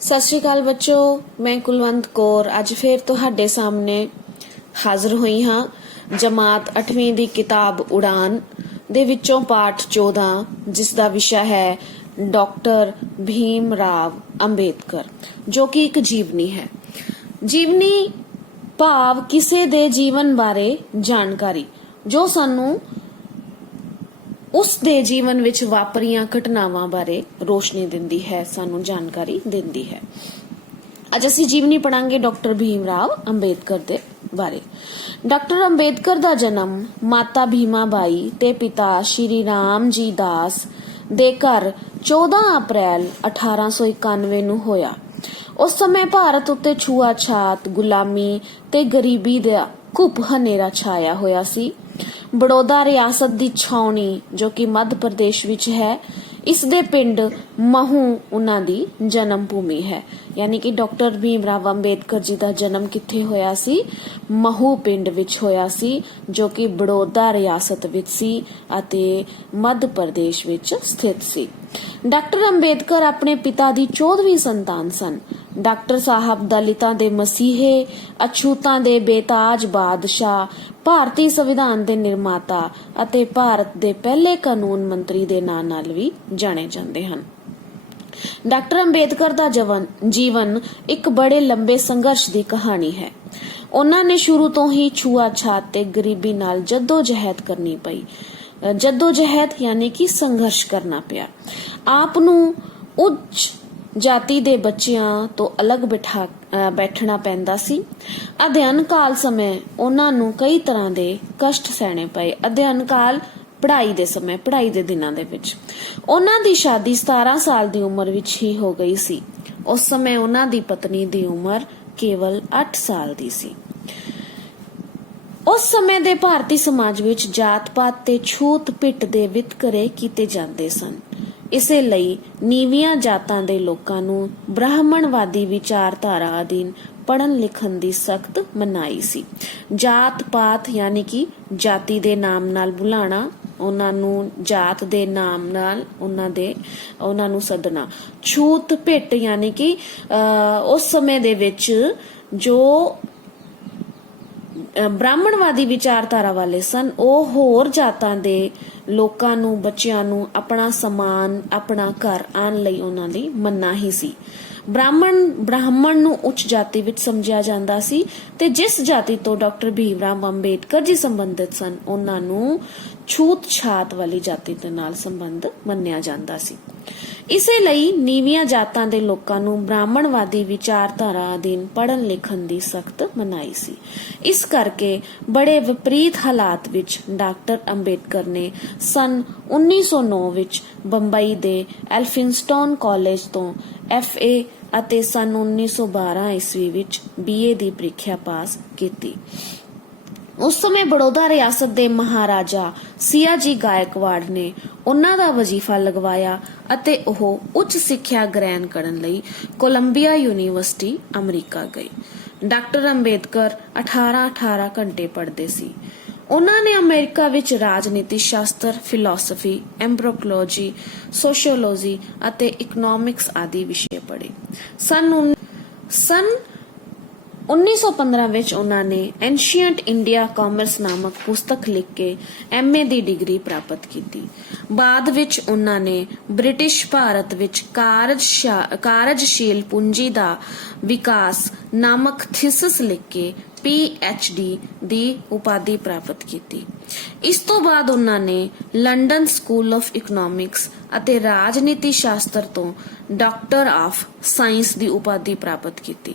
ਸਤਿ ਸ਼੍ਰੀ ਅਕਾਲ ਬੱਚੋ, ਮੈਂ ਕੁਲਵੰਤ ਕੌਰ ਅੱਜ ਫਿਰ ਤੁਹਾਡੇ ਸਾਹਮਣੇ ਹਾਜ਼ਰ ਹੋਈ ਹਾਂ। ਜਮਾਤ 8ਵੀਂ ਦੀ ਕਿਤਾਬ ਉਡਾਨ ਦੇ ਵਿੱਚੋਂ ਪਾਠ 14 ਜਿਸ ਦਾ ਵਿਸ਼ਾ ਹੈ ਡਾਕਟਰ ਭੀਮ ਰਾਵ ਅੰਬੇਦਕਰ, ਜੋ ਕਿ ਇੱਕ ਜੀਵਨੀ ਹੈ। ਜੀਵਨੀ ਭਾਵ ਕਿਸੇ ਦੇ ਜੀਵਨ ਬਾਰੇ ਜਾਣਕਾਰੀ ਜੋ ਸਾਨੂੰ ਉਸ ਦੇ ਜੀਵਨ ਵਿੱਚ ਵਾਪਰੀਆਂ ਘਟਨਾਵਾਂ ਬਾਰੇ ਰੋਸ਼ਨੀ ਦਿੰਦੀ ਹੈ, ਸਾਨੂੰ ਜਾਣਕਾਰੀ ਦਿੰਦੀ ਹੈ। ਅੱਜ ਅਸੀਂ ਜੀਵਨੀ ਪੜਾਂਗੇ ਡਾਕਟਰ ਭੀਮ ਰਾਵ ਅੰਬੇਦਕਰ ਦੇ ਬਾਰੇ। ਡਾਕਟਰ ਅੰਬੇਦਕਰ ਦਾ ਜਨਮ ਮਾਤਾ ਭੀਮਾ ਬਾਈ ਤੇ ਪਿਤਾ ਸ਼੍ਰੀ ਰਾਮ ਜੀ ਦਾਸ ਦੇ ਘਰ 14 ਅਪ੍ਰੈਲ 1891 ਨੂੰ ਹੋਇਆ। ਉਸ ਸਮੇਂ ਭਾਰਤ ਉੱਤੇ ਛੂਆ-ਛਾਤ, ਗੁਲਾਮੀ ਤੇ ਗਰੀਬੀ ਦਾ ਘੁੱਪ ਹਨੇਰਾ ਛਾਇਆ ਹੋਇਆ ਸੀ। ਬੜੌਦਾ ਰਿਆਸਤ ਦੀ ਛਾਉਣੀ ਜੋ ਕਿ ਮੱਧ ਪ੍ਰਦੇਸ਼ ਵਿੱਚ ਹੈ, ਇਸ ਦੇ ਪਿੰਡ ਮਹੂ ਉਹਨਾਂ ਦੀ ਜਨਮ ਭੂਮੀ ਹੈ। ਯਾਨੀ ਕਿ ਡਾਕਟਰ ਭੀਮ ਰਾਵ ਅੰਬੇਦਕਰ ਜੀ ਦਾ ਜਨਮ ਕਿੱਥੇ ਹੋਇਆ ਸੀ? ਮਹੂ ਪਿੰਡ ਵਿੱਚ ਹੋਇਆ ਸੀ, ਜੋ ਕਿ ਬੜੌਦਾ ਰਿਆਸਤ ਵਿੱਚ ਸੀ ਅਤੇ ਮੱਧ ਪ੍ਰਦੇਸ਼ ਵਿੱਚ ਸਥਿਤ ਸੀ। ਡਾਕਟਰ ਅੰਬੇਦਕਰ ਆਪਣੇ ਪਿਤਾ ਦੀ 14ਵੀਂ ਸੰਤਾਨ ਸਨ। ਡਾਕਟਰ ਸਾਹਿਬ ਦਲਿਤਾਂ ਦੇ ਮਸੀਹੇ, ਅਛੂਤਾਂ ਦੇ ਬੇਤਾਜ ਬਾਦਸ਼ਾਹ, ਭਾਰਤੀ ਸੰਵਿਧਾਨ ਦੇ ਨਿਰਮਾਤਾ ਅਤੇ ਭਾਰਤ ਦੇ ਪਹਿਲੇ ਕਾਨੂੰਨ ਮੰਤਰੀ ਦੇ ਨਾਂ ਨਾਲ ਵੀ ਜਾਣੇ ਜਾਂਦੇ ਹਨ। ਡਾਕਟਰ ਅੰਬੇਦਕਰ ਦਾ ਜੀਵਨ ਇੱਕ ਬੜੇ ਲੰਬੇ ਸੰਘਰਸ਼ ਦੀ ਕਹਾਣੀ ਹੈ। ਉਹਨਾਂ ਨੇ ਸ਼ੁਰੂ ਤੋਂ ਹੀ ਛੂਆ-ਛਾਤ ਤੇ ਗਰੀਬੀ ਨਾਲ ਜੱਦੋ-ਜਹਿਦ ਕਰਨੀ ਪਈ। ਜੱਦੋ-ਜਹਿਦ ਯਾਨੀ ਕਿ ਸੰਘਰਸ਼ ਕਰਨਾ ਪਿਆ। ਆਪ ਨੂੰ ਉੱਚ ਜਾਤੀ ਦੇ ਬੱਚਿਆਂ ਤੋਂ ਅਲੱਗ ਬੈਠਣਾ ਪੈਂਦਾ ਸੀ। ਅਧਿਐਨ ਕਾਲ ਸਮੇਂ ਉਹਨਾਂ ਨੂੰ ਕਈ ਤਰ੍ਹਾਂ ਦੇ ਕਸ਼ਟ ਸਹਿਣੇ ਪਏ। ਅਧਿਐਨ ਕਾਲ ਪੜ੍ਹਾਈ ਦੇ ਦਿਨਾਂ ਦੇ ਵਿੱਚ ਉਹਨਾਂ ਦੀ ਸ਼ਾਦੀ 17 ਸਾਲ ਦੀ ਉਮਰ ਵਿੱਚ ਹੀ ਹੋ ਗਈ ਸੀ। ਉਸ ਸਮੇਂ ਉਹਨਾਂ ਦੀ ਪਤਨੀ ਦੀ ਉਮਰ ਕੇਵਲ 8 ਸਾਲ ਦੀ ਸੀ। ਉਸ ਸਮੇਂ ਦੇ ਭਾਰਤੀ ਸਮਾਜ ਵਿੱਚ ਜਾਤ-ਪਾਤ ਤੇ ਛੂਤ-ਪਿੱਟ ਦੇ ਵਿਤਕਰੇ ਕੀਤੇ ਜਾਂਦੇ ਸਨ। ਇਸੇ ਲਈ ਨੀਵੀਆਂ ਜਾਤਾਂ ਦੇ ਲੋਕਾਂ ਨੂੰ ਬ੍ਰਾਹਮਣਵਾਦੀ ਵਿਚਾਰਧਾਰਾ ਅਧੀਨ ਪੜ੍ਹਨ ਲਿਖਣ ਦੀ ਸਖਤ ਮਨਾਹੀ ਸੀ। ਜਾਤ-ਪਾਤ ਯਾਨੀ ਕਿ ਜਾਤੀ ਦੇ ਨਾਮ ਨਾਲ ਬੁਲਾਣਾ, ਉਹਨਾਂ ਨੂੰ ਜਾਤ ਦੇ ਨਾਮ ਨਾਲ ਉਹਨਾਂ ਨੂੰ ਸੱਦਣਾ। ਛੂਤ-ਪਿੱਟ ਯਾਨੀ ਕਿ ਉਸ ਸਮੇਂ ਦੇ ਵਿੱਚ ਜੋ ਬ੍ਰਾਹਮਣਵਾਦੀ ਵਿਚਾਰਧਾਰਾ ਵਾਲੇ ਸਨ, ਉਹ ਹੋਰ ਜਾਤਾਂ ਦੇ ਲੋਕਾਂ ਨੂੰ, ਬੱਚਿਆਂ ਨੂੰ ਆਪਣਾ ਸਮਾਨ, ਆਪਣਾ ਘਰ ਆਉਣ ਲਈ ਉਹਨਾਂ ਦੀ ਮਨਾਹੀ ਸੀ। ਬ੍ਰਾਹਮਣ ਨੂੰ ਉੱਚ ਜਾਤੀ ਵਿੱਚ ਸਮਝਿਆ ਜਾਂਦਾ ਸੀ ਤੇ ਜਿਸ ਜਾਤੀ ਤੋਂ ਡਾਕਟਰ ਭੀਮ ਰਾਵ ਅੰਬੇਦਕਰ ਜੀ ਸੰਬੰਧਿਤ ਸਨ, ਉਹਨਾਂ ਨੂੰ ਛੂਤ-ਛਾਤ ਵਾਲੀ ਜਾਤੀ ਦੇ ਨਾਲ ਸੰਬੰਧ ਮੰਨਿਆ ਜਾਂਦਾ ਸੀ। ਇਸੇ ਲਈ ਨੀਵੀਆਂ ਜਾਤਾਂ ਦੇ ਲੋਕਾਂ ਨੂੰ ਬ੍ਰਾਹਮਣਵਾਦੀ ਵਿਚਾਰਧਾਰਾ ਅਧੀਨ ਪੜ੍ਹਨ ਲਿਖਣ ਦੀ ਸਖਤ ਮਨਾਹੀ ਸੀ। ਇਸ ਕਰਕੇ ਬੜੇ ਵਿਪਰੀਤ ਹਾਲਾਤ ਵਿੱਚ ਡਾਕਟਰ ਅੰਬੇਦਕਰ ਨੇ ਸਨ 1909 ਵਿੱਚ ਬੰਬਈ ਦੇ ਐਲਫਿੰਸਟਨ ਕਾਲਜ ਤੋਂ FA ਅਤੇ ਸਨ 1912 ਈਸਵੀ ਵਿੱਚ BA ਦੀ ਪ੍ਰੀਖਿਆ ਪਾਸ ਕੀਤੀ। ਉਸ ਸਮੇਂ ਬੜੌਦਾ ਰਿਆਸਤ ਦੇ ਮਹਾਰਾਜਾ ਸਿਆਜੀ ਗਾਇਕਵਾੜ ਨੇ ਉਹਨਾਂ ਦਾ ਵਜ਼ੀਫਾ ਲਗਵਾਇਆ ਅਤੇ ਉਹ ਉੱਚ ਸਿੱਖਿਆ ਗ੍ਰਹਿਣ ਕਰਨ ਲਈ ਕੋਲੰਬੀਆ ਯੂਨੀਵਰਸਿਟੀ ਅਮਰੀਕਾ ਗਏ। ਡਾਕਟਰ ਅੰਬੇਦਕਰ 18 ਘੰਟੇ ਪੜ੍ਹਦੇ ਸੀ। ਉਹਨਾਂ ਨੇ ਅਮਰੀਕਾ ਵਿੱਚ ਰਾਜਨੀਤੀ ਸ਼ਾਸਤਰ, ਫਿਲਾਸਫੀ, ਐਂਥ੍ਰੋਪੋਲੋਜੀ, ਸੋਸ਼ੀਓਲੋਜੀ ਅਤੇ ਇਕਨੋਮਿਕਸ ਆਦਿ ਵਿਸ਼ੇ ਪੜ੍ਹੇ। ਸਨ 1915 ਵਿੱਚ ਉਹਨਾਂ ਨੇ ਐਂਸ਼ੀਐਂਟ ਇੰਡੀਆ ਕਾਮਰਸ ਨਾਮਕ ਪੁਸਤਕ ਲਿਖ ਕੇ MA ਦੀ ਡਿਗਰੀ ਪ੍ਰਾਪਤ ਕੀਤੀ। ਬਾਅਦ ਵਿੱਚ ਉਹਨਾਂ ਨੇ ਬ੍ਰਿਟਿਸ਼ ਭਾਰਤ ਵਿੱਚ ਕਾਰਜਸ਼ੀਲ ਪੂੰਜੀ ਦਾ ਵਿਕਾਸ ਨਾਮਕ ਥੀਸਿਸ ਲਿਖ ਕੇ PhD ਦੀ ਉਪਾਧੀ ਪ੍ਰਾਪਤ ਕੀਤੀ। ਇਸ ਤੋਂ ਬਾਅਦ ਉਹਨਾਂ ਨੇ ਲੰਡਨ ਸਕੂਲ ਆਫ ਇਕਨੋਮਿਕਸ ਅਤੇ ਰਾਜਨੀਤੀ ਸ਼ਾਸਤਰ ਤੋਂ ਡਾਕਟਰ ਆਫ ਸਾਇੰਸ ਦੀ ਉਪਾਧੀ ਪ੍ਰਾਪਤ ਕੀਤੀ।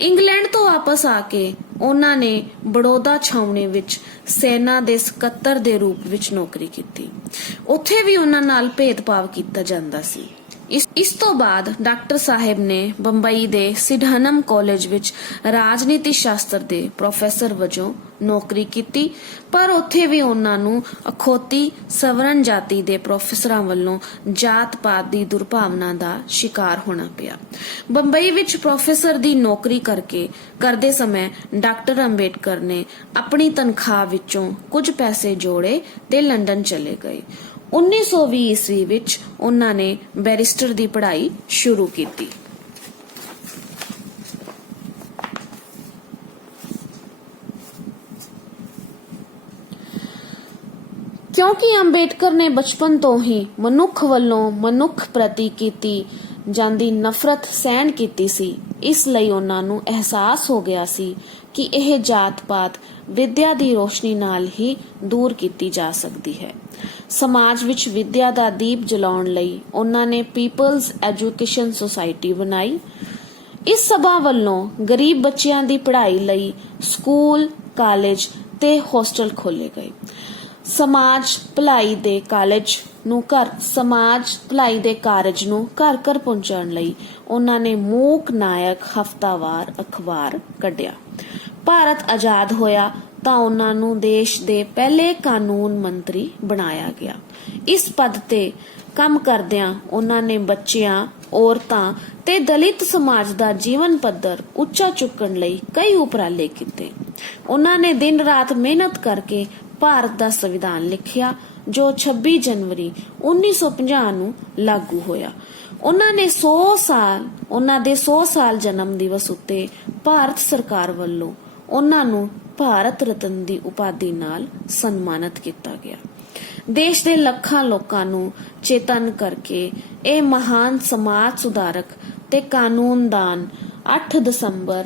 ਇੰਗਲੈਂਡ ਤੋਂ ਵਾਪਸ ਆ ਕੇ ਉਹਨਾਂ ਨੇ ਬੜੌਦਾ ਛਾਉਣੀ ਵਿੱਚ ਸੈਨਾ ਦੇ ਸਕੱਤਰ ਦੇ ਰੂਪ ਵਿੱਚ ਨੌਕਰੀ ਕੀਤੀ। ਉੱਥੇ ਵੀ ਉਹਨਾਂ ਨਾਲ ਭੇਦਭਾਵ ਕੀਤਾ ਜਾਂਦਾ ਸੀ। ਇਸ ਤੋਂ ਬਾਅਦ ਡਾਕਟਰ ਸਾਹਿਬ ਨੇ ਬੰਬਈ ਦੇ ਸਿਡਨਹਮ ਕਾਲਜ ਵਿੱਚ ਰਾਜਨੀਤੀ ਸ਼ਾਸਤਰ ਦੇ ਪ੍ਰੋਫੈਸਰ ਵਜੋਂ ਨੌਕਰੀ ਕੀਤੀ, ਪਰ ਉੱਥੇ ਵੀ ਉਹਨਾਂ ਨੂੰ ਅਖੌਤੀ ਸਵਰਨ ਜਾਤੀ ਦੇ ਪ੍ਰੋਫੈਸਰਾਂ ਵੱਲੋਂ ਜਾਤ-ਪਾਤ ਦੀ ਦੁਰਭਾਵਨਾ ਦਾ ਸ਼ਿਕਾਰ ਹੋਣਾ ਪਿਆ। ਬੰਬਈ ਵਿੱਚ ਪ੍ਰੋਫੈਸਰ ਦੀ ਨੌਕਰੀ ਕਰਦੇ ਸਮੇਂ ਡਾਕਟਰ ਅੰਬੇਦਕਰ ਨੇ ਆਪਣੀ ਤਨਖਾਹ ਵਿੱਚੋਂ ਕੁਝ ਪੈਸੇ ਜੋੜੇ ਤੇ ਲੰਡਨ ਚਲੇ ਗਏ। 1920 ਈਸਵੀ ਵਿੱਚ ਉਹਨਾਂ ਨੇ ਬੈਰਿਸਟਰ ਦੀ ਪੜ੍ਹਾਈ ਸ਼ੁਰੂ ਕੀਤੀ। ਕਿਉਂਕਿ ਅੰਬੇਡਕਰ ਨੇ ਬਚਪਨ ਤੋਂ ਹੀ ਮਨੁੱਖ ਵੱਲੋਂ ਮਨੁੱਖ ਪ੍ਰਤੀ ਕੀਤੀ ਜਾਂਦੀ ਨਫ਼ਰਤ ਸਹਿਣ ਕੀਤੀ ਸੀ, ਇਸ ਲਈ ਉਹਨਾਂ ਨੂੰ ਅਹਿਸਾਸ ਹੋ ਗਿਆ ਸੀ ਕਿ ਇਹ ਜਾਤ-ਪਾਤ ਵਿਦਿਆ ਦੀ ਰੋਸ਼ਨੀ ਨਾਲ ਹੀ ਦੂਰ ਕੀਤੀ ਜਾ ਸਕਦੀ ਹੈ। ਸਮਾਜ ਵਿੱਚ ਵਿਦਿਆ ਦਾ ਦੀਪ ਜਲਾਉਣ ਲਈ ਉਹਨਾਂ ਨੇ ਪੀਪਲਜ਼ ਐਜੂਕੇਸ਼ਨ ਸੁਸਾਇਟੀ ਬਣਾਈ। ਇਸ ਸਭਾ ਵੱਲੋਂ ਗਰੀਬ ਬੱਚਿਆਂ ਦੀ ਪੜ੍ਹਾਈ ਲਈ ਸਕੂਲ, ਕਾਲਜ ਤੇ ਹੋਸਟਲ ਖੋਲ੍ਹੇ ਗਏ। ਸਮਾਜ ਭਲਾਈ ਦੇ ਕਾਰਜ ਨੂੰ ਘਰ ਘਰ ਪਹੁੰਚਾਉਣ ਲਈ ਉਹਨਾਂ ਨੇ ਮੂਕ ਨਾਇਕ ਹਫ਼ਤਾਵਾਰ ਅਖਬਾਰ ਕੱਢਿਆ। ਭਾਰਤ ਆਜ਼ਾਦ ਹੋਇਆ ਤਾਂ ਉਹਨਾਂ ਨੂੰ ਦੇਸ਼ ਦੇ ਪਹਿਲੇ ਕਾਨੂੰਨ ਮੰਤਰੀ ਬਣਾਇਆ ਗਿਆ। ਇਸ ਪਦ ਤੇ ਕੰਮ ਕਰਦਿਆਂ ਉਹਨਾਂ ਨੇ ਬੱਚਿਆਂ, ਔਰਤਾਂ ਤੇ ਦਲਿਤ ਸਮਾਜ ਦਾ ਜੀਵਨ ਪੱਧਰ ਉੱਚਾ ਚੁੱਕਣ ਲਈ ਕਈ ਉਪਰਾਲੇ ਕੀਤੇ। ਉਹਨਾਂ ਨੇ ਦਿਨ ਰਾਤ ਮਿਹਨਤ ਕਰਕੇ ਭਾਰਤ ਦਾ ਸੰਵਿਧਾਨ ਲਿਖਿਆ, ਜੋ 26 ਜਨਵਰੀ 1950 ਨੂੰ ਲਾਗੂ ਹੋਇਆ। ਉਹਨਾਂ ਦੇ 100 ਸਾਲ ਜਨਮ ਦਿਵਸ ਉੱਤੇ ਭਾਰਤ ਸਰਕਾਰ ਵੱਲੋਂ ਉਹਨਾਂ ਨੂੰ ਭਾਰਤ ਰਤਨ ਦੀ ਉਪਾਧੀ ਨਾਲ ਸਨਮਾਨਿਤ ਕੀਤਾ ਗਿਆ। ਦੇਸ਼ ਦੇ ਲੱਖਾਂ ਲੋਕਾਂ ਨੂੰ ਚੇਤਨ ਕਰਕੇ ਇਹ ਮਹਾਨ ਸਮਾਜ ਸੁਧਾਰਕ ਤੇ ਕਾਨੂੰਨਦਾਨ 8 ਦਸੰਬਰ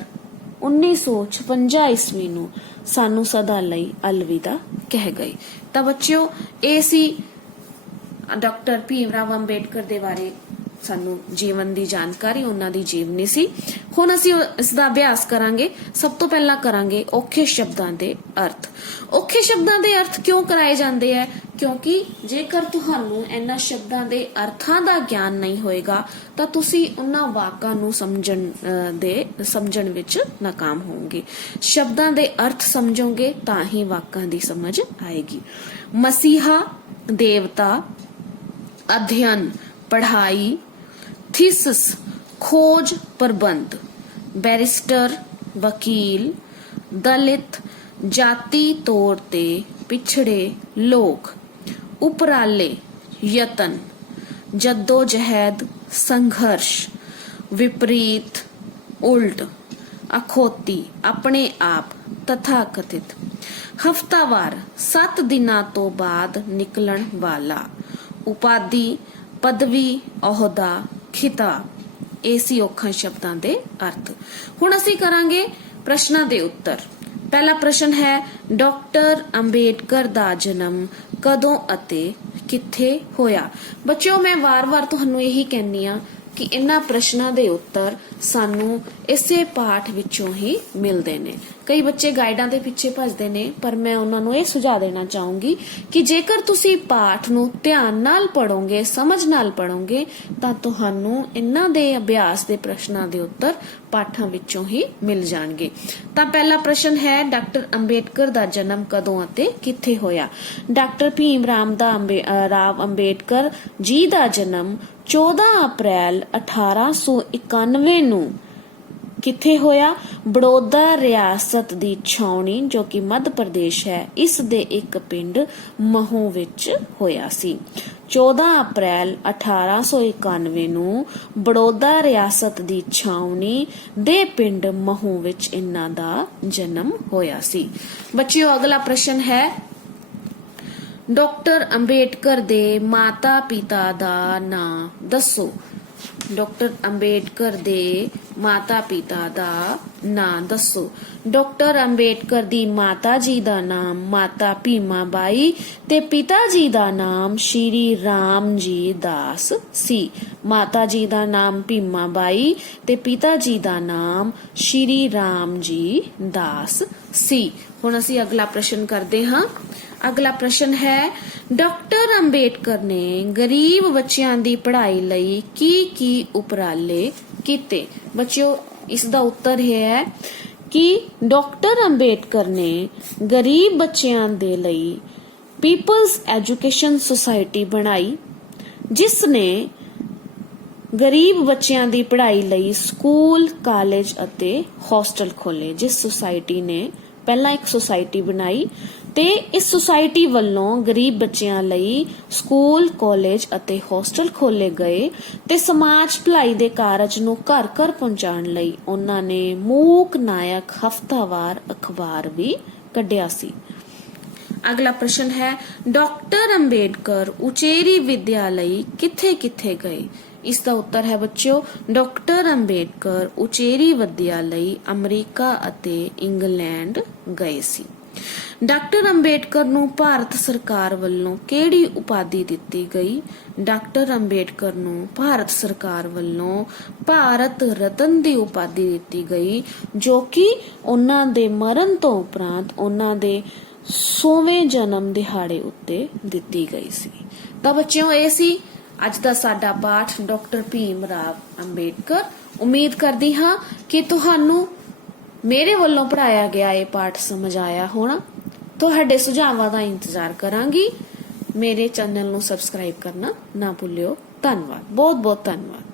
1956 ਈਸਵੀ ਨੂੰ ਸਾਨੂੰ ਸਦਾ ਲਈ ਅਲਵਿਦਾ ਕਹਿ ਗਏ। ਤਾਂ ਬੱਚਿਓ, ਇਹ ਸੀ ਡਾਕਟਰ ਭੀਮ ਰਾਓ ਅੰਬੇਡਕਰ ਦੇ ਬਾਰੇ ਸਾਨੂੰ ਜੀਵਨ ਦੀ ਜਾਣਕਾਰੀ, ਉਹਨਾਂ ਦੀ ਜੀਵਨੀ ਸੀ। ਹੁਣ ਅਸੀਂ ਇਸ ਦਾ ਅਭਿਆਸ ਕਰਾਂਗੇ। ਸਭ ਤੋਂ ਪਹਿਲਾਂ ਕਰਾਂਗੇ ਔਖੇ ਸ਼ਬਦਾਂ ਦੇ ਅਰਥ। ਔਖੇ ਸ਼ਬਦਾਂ ਦੇ ਅਰਥ ਕਿਉਂ ਕਰਾਏ ਜਾਂਦੇ ਹੈ? ਕਿਉਂਕਿ ਜੇਕਰ ਤੁਹਾਨੂੰ ਇਹਨਾਂ ਸ਼ਬਦਾਂ ਦੇ ਅਰਥਾਂ ਦਾ ਗਿਆਨ ਨਹੀਂ ਹੋਏਗਾ ਤਾਂ ਤੁਸੀਂ ਉਹਨਾਂ ਵਾਕਾਂ ਨੂੰ ਸਮਝਣ ਵਿੱਚ ਨਾਕਾਮ ਹੋਵੋਗੇ। ਸ਼ਬਦਾਂ ਦੇ ਅਰਥ ਸਮਝੋਗੇ ਤਾਂ ਹੀ ਵਾਕਾਂ ਦੀ ਸਮਝ ਆਏਗੀ। ਮਸੀਹਾ, ਦੇਵਤਾ, ਅਧਿਐਨ, ਪੜ੍ਹਾਈ, ਥੀਸਿਸ, ਖੋਜ, ਪ੍ਰਬੰਧ, ਬੈਰਿਸਟਰ, ਵਕੀਲ, ਦਲਿਤ, ਜਾਤੀ ਤੌਰ ਤੇ ਪਿਛੜੇ ਲੋਕ, ਉਪਰਾਲੇ, ਯਤਨ, ਜੱਦੋ-ਜਹਿਦ, ਸੰਘਰਸ਼, ਵਿਪਰੀਤ, ਉਲਟ, ਅਖੌਤੀ, ਆਪਣੇ ਆਪ, ਤਥਾ ਕਥਿਤ। ਹਫ਼ਤਾਵਾਰ, 7 ਦਿਨਾਂ ਤੋਂ ਬਾਅਦ ਨਿਕਲਣ ਵਾਲਾ। ਉਪਾਧੀ, ਪਦਵੀ, ਅਹੁਦਾ, ਖਿਤਾਬ। ਇਹ ਸੀ ਔਖੇ ਸ਼ਬਦਾਂ ਦੇ ਅਰਥ। ਹੁਣ ਅਸੀਂ ਕਰਾਂਗੇ ਪ੍ਰਸ਼ਨਾਂ ਦੇ ਉੱਤਰ। ਪਹਿਲਾ ਪ੍ਰਸ਼ਨ ਹੈ, ਡਾਕਟਰ ਅੰਬੇਡਕਰ ਦਾ ਜਨਮ ਕਦੋਂ ਅਤੇ ਕਿੱਥੇ ਹੋਇਆ? ਬੱਚਿਓ, ਮੈਂ ਵਾਰ-ਵਾਰ ਤੁਹਾਨੂੰ ਇਹੀ ਕਹਿੰਨੀ ਆ ਕਿ ਇਹਨਾਂ ਪ੍ਰਸ਼ਨਾਂ ਦੇ ਉੱਤਰ ਸਾਨੂੰ ਇਸੇ ਪਾਠ ਵਿੱਚੋਂ ਹੀ ਮਿਲਦੇ ਨੇ। ਕਈ ਬੱਚੇ ਗਾਈਡਾਂ ਦੇ ਪਿੱਛੇ ਭੱਜਦੇ ਨੇ, ਪਰ ਮੈਂ ਉਹਨਾਂ ਨੂੰ ਇਹ ਸੁਝਾਅ ਦੇਣਾ ਚਾਹੂੰਗੀ ਕਿ ਜੇਕਰ ਤੁਸੀਂ ਪਾਠ ਨੂੰ ਧਿਆਨ ਨਾਲ ਪੜ੍ਹੋਗੇ, ਸਮਝ ਨਾਲ ਪੜ੍ਹੋਗੇ, ਤਾਂ ਤੁਹਾਨੂੰ ਇਹਨਾਂ ਦੇ ਅਭਿਆਸ ਦੇ ਪ੍ਰਸ਼ਨਾਂ ਦੇ ਉੱਤਰ ਪਾਠਾਂ ਵਿੱਚੋਂ ਹੀ ਮਿਲ ਜਾਣਗੇ। ਤਾਂ ਪਹਿਲਾ ਪ੍ਰਸ਼ਨ ਹੈ, ਡਾਕਟਰ ਅੰਬੇਡਕਰ ਦਾ ਜਨਮ ਕਦੋਂ ਅਤੇ ਕਿੱਥੇ ਹੋਇਆ? ਡਾਕਟਰ ਭੀਮ ਰਾਓ ਅੰਬੇਡਕਰ ਜੀ ਦਾ ਜਨਮ 14 ਅਪ੍ਰੈਲ 1891 ਨੂੰ ਕਿੱਥੇ ਹੋਇਆ? ਬੜੌਦਾ ਰਿਆਸਤ ਦੀ ਛਾਉਣੀ, ਜੋ ਕਿ ਮੱਧ ਪ੍ਰਦੇਸ਼ ਹੈ, ਇਸ ਦੇ ਇੱਕ ਪਿੰਡ ਮਹੂ ਵਿੱਚ ਹੋਇਆ ਸੀ। 14 ਅਪ੍ਰੈਲ 1891 ਨੂੰ ਬੜੌਦਾ ਰਿਆਸਤ ਦੀ ਛਾਉਣੀ ਦੇ ਪਿੰਡ ਮਹੂ ਵਿੱਚ ਇਹਨਾਂ ਦਾ ਜਨਮ ਹੋਇਆ ਸੀ। ਬੱਚਿਓ, ਅਗਲਾ ਪ੍ਰਸ਼ਨ ਹੈ, ਡਾਕਟਰ ਅੰਬੇਡਕਰ ਦੇ ਮਾਤਾ-ਪਿਤਾ ਦਾ ਨਾਂ ਦੱਸੋ। ਡਾਕਟਰ ਅੰਬੇਡਕਰ ਦੇ ਮਾਤਾ-ਪਿਤਾ ਦਾ ਨਾਂ ਦੱਸੋ। ਡਾਕਟਰ ਅੰਬੇਡਕਰ ਦੀ ਮਾਤਾ ਜੀ ਦਾ ਨਾਮ ਮਾਤਾ ਭੀਮਾ ਬਾਈ ਤੇ ਪਿਤਾ ਜੀ ਦਾ ਨਾਮ ਸ਼੍ਰੀ ਰਾਮ ਜੀ ਦਾਸ ਸੀ। ਮਾਤਾ ਜੀ ਦਾ ਨਾਮ ਭੀਮਾ ਬਾਈ ਤੇ ਪਿਤਾ ਜੀ ਦਾ ਨਾਮ ਸ਼੍ਰੀ ਰਾਮ ਜੀ ਦਾਸ ਸੀ। ਹੁਣ ਅਸੀਂ ਅਗਲਾ ਪ੍ਰਸ਼ਨ ਕਰਦੇ ਹਾਂ। ਅਗਲਾ ਪ੍ਰਸ਼ਨ ਹੈ, ਡਾਕਟਰ ਅੰਬੇਡਕਰ ਨੇ ਗਰੀਬ ਬੱਚਿਆਂ ਦੀ ਪੜ੍ਹਾਈ ਲਈ ਕੀ ਉਪਰਾਲੇ ਕੀਤੇ? ਬੱਚਿਓ, ਇਸ ਦਾ ਉੱਤਰ ਇਹ ਹੈ ਕਿ ਡਾਕਟਰ ਅੰਬੇਡਕਰ ਨੇ ਗਰੀਬ ਬੱਚਿਆਂ ਦੇ ਲਈ ਪੀਪਲਜ਼ ਐਜੂਕੇਸ਼ਨ ਸੁਸਾਇਟੀ ਬਣਾਈ, ਜਿਸ ਨੇ ਗਰੀਬ ਬੱਚਿਆਂ ਦੀ ਪੜ੍ਹਾਈ ਲਈ ਸਕੂਲ, ਕਾਲਜ ਅਤੇ ਹੋਸਟਲ ਖੋਲ੍ਹੇ। ਜਿਸ ਸੁਸਾਇਟੀ ਨੇ ਪਹਿਲਾਂ ਇੱਕ ਸੁਸਾਇਟੀ ਬਣਾਈ ਤੇ ਇਸ ਸੁਸਾਇਟੀ ਵੱਲੋਂ ਗਰੀਬ ਬੱਚਿਆਂ ਲਈ ਸਕੂਲ, ਕਾਲਜ ਅਤੇ ਹੋਸਟਲ ਖੋਲ੍ਹੇ ਗਏ ਤੇ ਸਮਾਜ ਭਲਾਈ ਦੇ ਕਾਰਜ ਨੂੰ ਘਰ ਘਰ ਪਹੁੰਚਾਉਣ ਲਈ ਉਹਨਾਂ ਨੇ ਮੂਕ ਨਾਇਕ ਹਫ਼ਤਾਵਾਰ ਅਖਬਾਰ ਵੀ ਕੱਢਿਆ ਸੀ। ਅਗਲਾ ਪ੍ਰਸ਼ਨ ਹੈ ਡਾਕਟਰ ਅੰਬੇਡਕਰ ਉਚੇਰੀ ਵਿੱਦਿਆ ਲਈ ਕਿੱਥੇ ਕਿੱਥੇ ਗਏ। ਇਸ ਦਾ ਉੱਤਰ ਹੈ ਬੱਚਿਓ ਡਾਕਟਰ ਅੰਬੇਡਕਰ ਉਚੇਰੀ ਵਿੱਦਿਆ ਲਈ ਅਮਰੀਕਾ ਅਤੇ ਇੰਗਲੈਂਡ ਗਏ ਸੀ। ਡਾਕਟਰ ਅੰਬੇਡਕਰ ਨੂੰ ਭਾਰਤ ਸਰਕਾਰ ਵੱਲੋਂ ਕਿਹੜੀ ਉਪਾਧੀ ਦਿੱਤੀ ਗਈ। ਡਾਕਟਰ ਅੰਬੇਡਕਰ ਨੂੰ ਭਾਰਤ ਸਰਕਾਰ ਵੱਲੋਂ ਭਾਰਤ ਰਤਨ ਦੀ ਉਪਾਧੀ ਦਿੱਤੀ ਗਈ, ਜੋ ਕਿ ਉਹਨਾਂ ਦੇ ਮਰਨ ਤੋਂ ਉਪਰੰਤ ਉਹਨਾਂ ਦੇ 100ਵੇਂ ਜਨਮ ਦਿਹਾੜੇ ਉੱਤੇ ਦਿੱਤੀ ਗਈ ਸੀ। ਤਾਂ ਬੱਚਿਓ ਇਹ ਸੀ ਅੱਜ ਦਾ ਸਾਡਾ ਪਾਠ ਡਾਕਟਰ ਭੀਮ ਰਾਵ ਅੰਬੇਡਕਰ। ਉਮੀਦ ਕਰਦੀ ਹਾਂ ਕਿ ਤੁਹਾਨੂੰ ਮੇਰੇ ਵੱਲੋਂ ਪੜਾਇਆ ਗਿਆ ਇਹ ਪਾਠ ਸਮਝ ਆਇਆ ਹੋਣਾ। ਤੁਹਾਡੇ ਸੁਝਾਵਾਂ ਦਾ ਇੰਤਜ਼ਾਰ ਕਰਾਂਗੀ। ਮੇਰੇ ਚੈਨਲ ਨੂੰ ਸਬਸਕ੍ਰਾਈਬ ਕਰਨਾ ਨਾ ਭੁੱਲਿਓ। ਧੰਨਵਾਦ, ਬਹੁਤ ਬਹੁਤ ਧੰਨਵਾਦ।